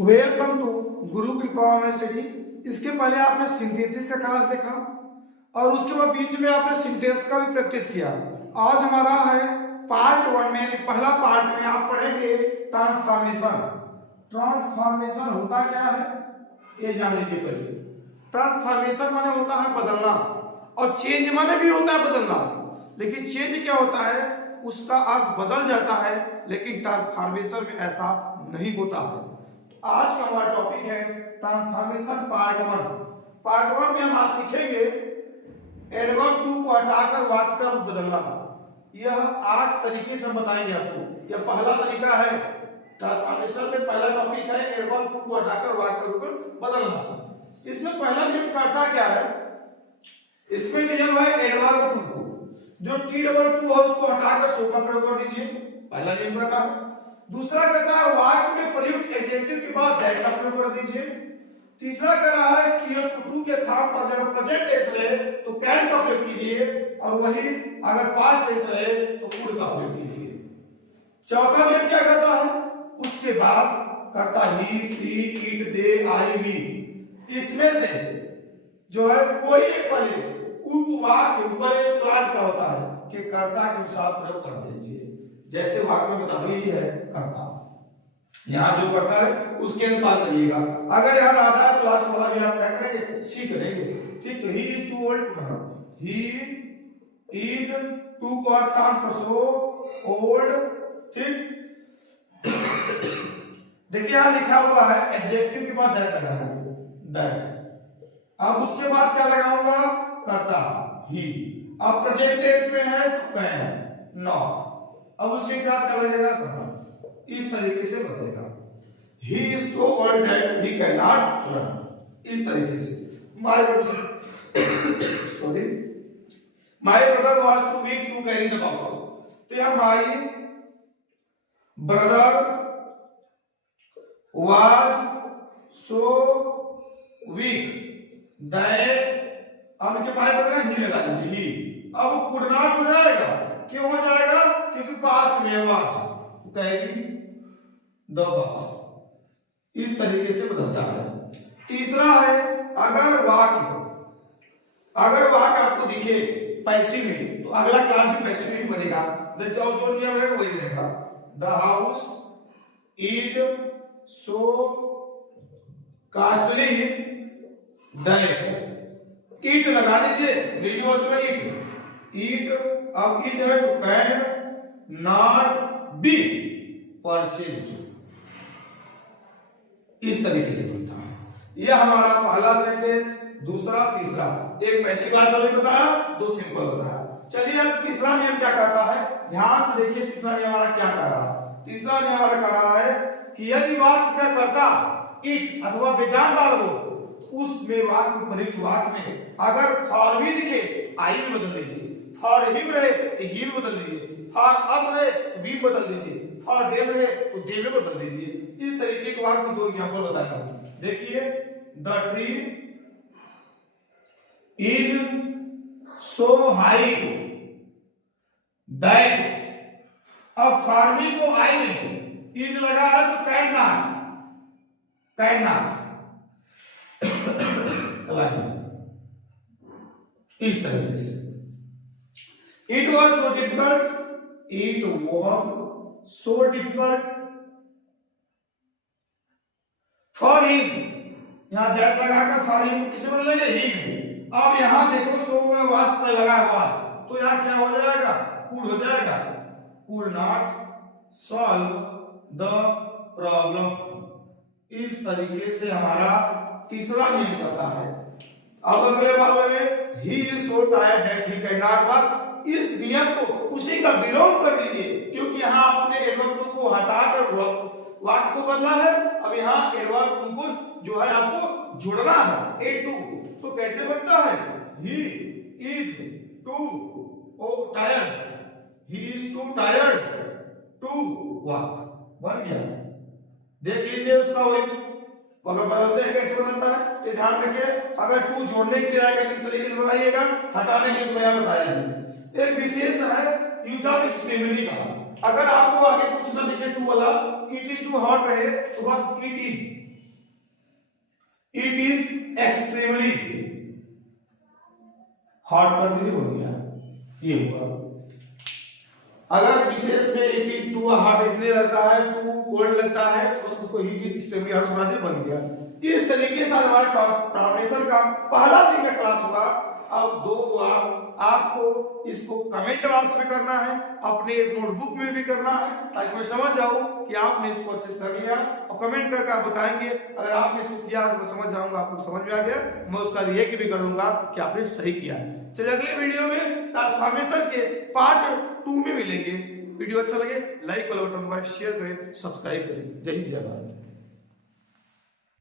Welcome to गुरु कृपा online study. इसके पहले आपने सिंथेसिस का क्लास देखा और उसके बाद बीच में आपने सिंटेक्स का भी प्रैक्टिस किया। आज हमारा है पार्ट 1 में पहला पार्ट में आप पढ़ेंगे ट्रांसफॉर्मेशन। ट्रांसफॉर्मेशन होता क्या है ये जान लीजिए पहले। ट्रांसफॉर्मेशन माने होता है बदलना और चेंज माने भी होता है बदलना, लेकिन चेंज क्या होता है उसका अर्थ बदल जाता है, लेकिन ट्रांसफॉर्मेशन में ऐसा नहीं होता है। आज का हमारा टॉपिक है ट्रांसफॉर्मेशन पार्ट 1। पार्ट 1 में हम आज सीखेंगे एडवर्ब टू को हटाकर वाक्य का रूप बदलना। यह 8 तरीके से हम बताएंगे आपको। यह पहला तरीका है ट्रांसफॉर्मेशन में, पहला टॉपिक है एडवर्ब टू को हटाकर वाक्य का रूप बदलना। इसमें पहला नियम करता क्या है, इसमें नियम है एडवर्ब टू, जो टी डबल टू है उसको हटाकर सो का प्रयोग कर दीजिए, पहला नियम का काम। दूसरा कहता है वाक्य में प्रयुक्त एडजेक्टिव के बाद दैट का प्रयोग कर दीजिए। तीसरा कह रहा है कि टू के स्थान पर जब प्रेजेंट टेंस रहे तो कैन का प्रयोग कीजिए, और वही अगर पास्ट टेंस रहे तो कुड का प्रयोग कीजिए। चौथा नियम क्या कहता है, उसके बाद करता ही सी इट दे आई मी, इसमें से जो है कोई एक पहले उपवाक्य ऊपर एक क्लास का होता है कि कर्ता के अनुसार प्रयोग कर दीजिए। जैसे वाक्य में बता रही है कर्ता, यहाँ जो कर्ता है उसके अनुसार करिएगा। अगर यहाँ आधा है तो लास्ट वाला भी आप क्या करेंगे, सी करेंगे। ठीक, तो he is too old to run, he is too को स्थान पर सो ओल्ड। ठीक, देखिए यहाँ लिखा हुआ है एडजेक्टिव के बाद दैट लगा है, दैट। अब उसके बाद क्या लगाऊंगा, कर्ता ही। अब प्रेजेंट टेंस में है तो कैन, नॉट। अब उसके बाद क्या लगेगा, इस तरीके से बदलेगा। He is so old that he cannot run, इस तरीके से। My brother was too weak to carry the box, तो यहाँ my brother was so weak that, अब के my brother ही लगा दीजिए, ही। अब could not हो जाएगा, क्यों हो जाएगा, क्योंकि पास्ट में was, तो कहेगी the box। इस तरीके से बदलता है। तीसरा है अगर वाक्य आपको दिखे पैसिव में तो अगला क्लास भी पैसिव ही बनेगा। जो नियम रहेगा वही रहेगा। The house is so costly that, ईट लगा दीजिए, ईट। अब इज है तो कैन नॉट बी परचेज्ड, इस तरीके से बनता है। यह हमारा पहला सेंटेंस, दूसरा, तीसरा। एक पैसिव क्लास वाले बताया, दो सिंपल बताया। चलिए अब तीसरा नियम क्या कहता है, ध्यान से देखिए तीसरा नियम हमारा क्या कह रहा है। तीसरा नियम हमारा कह रहा है कि यदि वाक्य क्या करता इट अथवा बेजानदार हो, उसमें वाक्य प्रयुक्त वाक्य में अगर फॉर भी दिखे आई में बदल दीजिए, फॉर हिम रहे तो ही में बदल दीजिए, फॉर अस रहे तो बी बदल दीजिए, फॉर देम रहे तो दे में बदल दीजिए। इस तरीके के वाक्य दो एग्जांपल बताएंगे। देखिए, the tree is so high that, अब फार्मी को आई में इज लगा है तो कैन नॉट इस तरीके से। It was so difficult, it was so difficult for him, यहां दैट लगाकर फॉर हिम किसे बदलेंगे, हिम। अब यहां देखो सो में वाज पर लगा हुआ, तो यहां क्या हो जाएगा, कुड हो जाएगा, could not solve the problem. इस तरीके से हमारा तीसरा नियम कहता है। अब अगले वाले में he is so tired that he can not work, इस नियम को उसी का बिलोंग कर दीजिए, क्योंकि यहां आपने एडवर्ब टू को हटाकर वाक्य को बदला है। अब यहाँ एडवर्ब टू को जो है आपको जोड़ना है, ए टू। तो कैसे बनता है, he is too tired, he is too tired to walk, बन गया। देख लीजिए उसका वही अगर बदलते हैं कैसे बदलता है, ये ध्यान रखिए। अगर टू जोड़ने के लिए आएगा किस तरीके से बनाइएगा, हटाने के लिए मैं बताया है। एक विशेष है यूज ऑफ एक्सट्रीमली का, अगर आपको आगे कुछ ना दिखे टू वाला, इट इज टू हॉट रहे तो बस it is it is extremely hot कर दीजिए, बोल दिया ये हुआ। अगर विशेष में इट इज टू हॉट इसलिए रहता है, टू कोल्ड लगता है, तो बस उसको हीट इज एक्सट्रीमली हॉट बना दिया, बन गया। इस तरीके से हमारे ट्रांसफॉर्मेशन का पहला दिन का क्लास हुआ। अब दो आपको इसको कमेंट बॉक्स में करना है, अपने नोटबुक में भी करना है, ताकि मैं समझ जाऊं कि आपने इसको अच्छे से कर लिया। और कमेंट करके आप बताएंगे, अगर आपने इसको किया तो मैं समझ जाऊंगा आपको समझ में आ गया, मैं उसका रिएक्ट भी कर दूंगा कि आपने सही किया है। चलिए अगले वीडियो में ट्रांसफॉर्मेशन के पार्ट 2 में मिलेंगे। वीडियो अच्छा लगे लाइक वाला बटन दबाएं, शेयर करें, सब्सक्राइब करें। जय हिंद, जय भारत।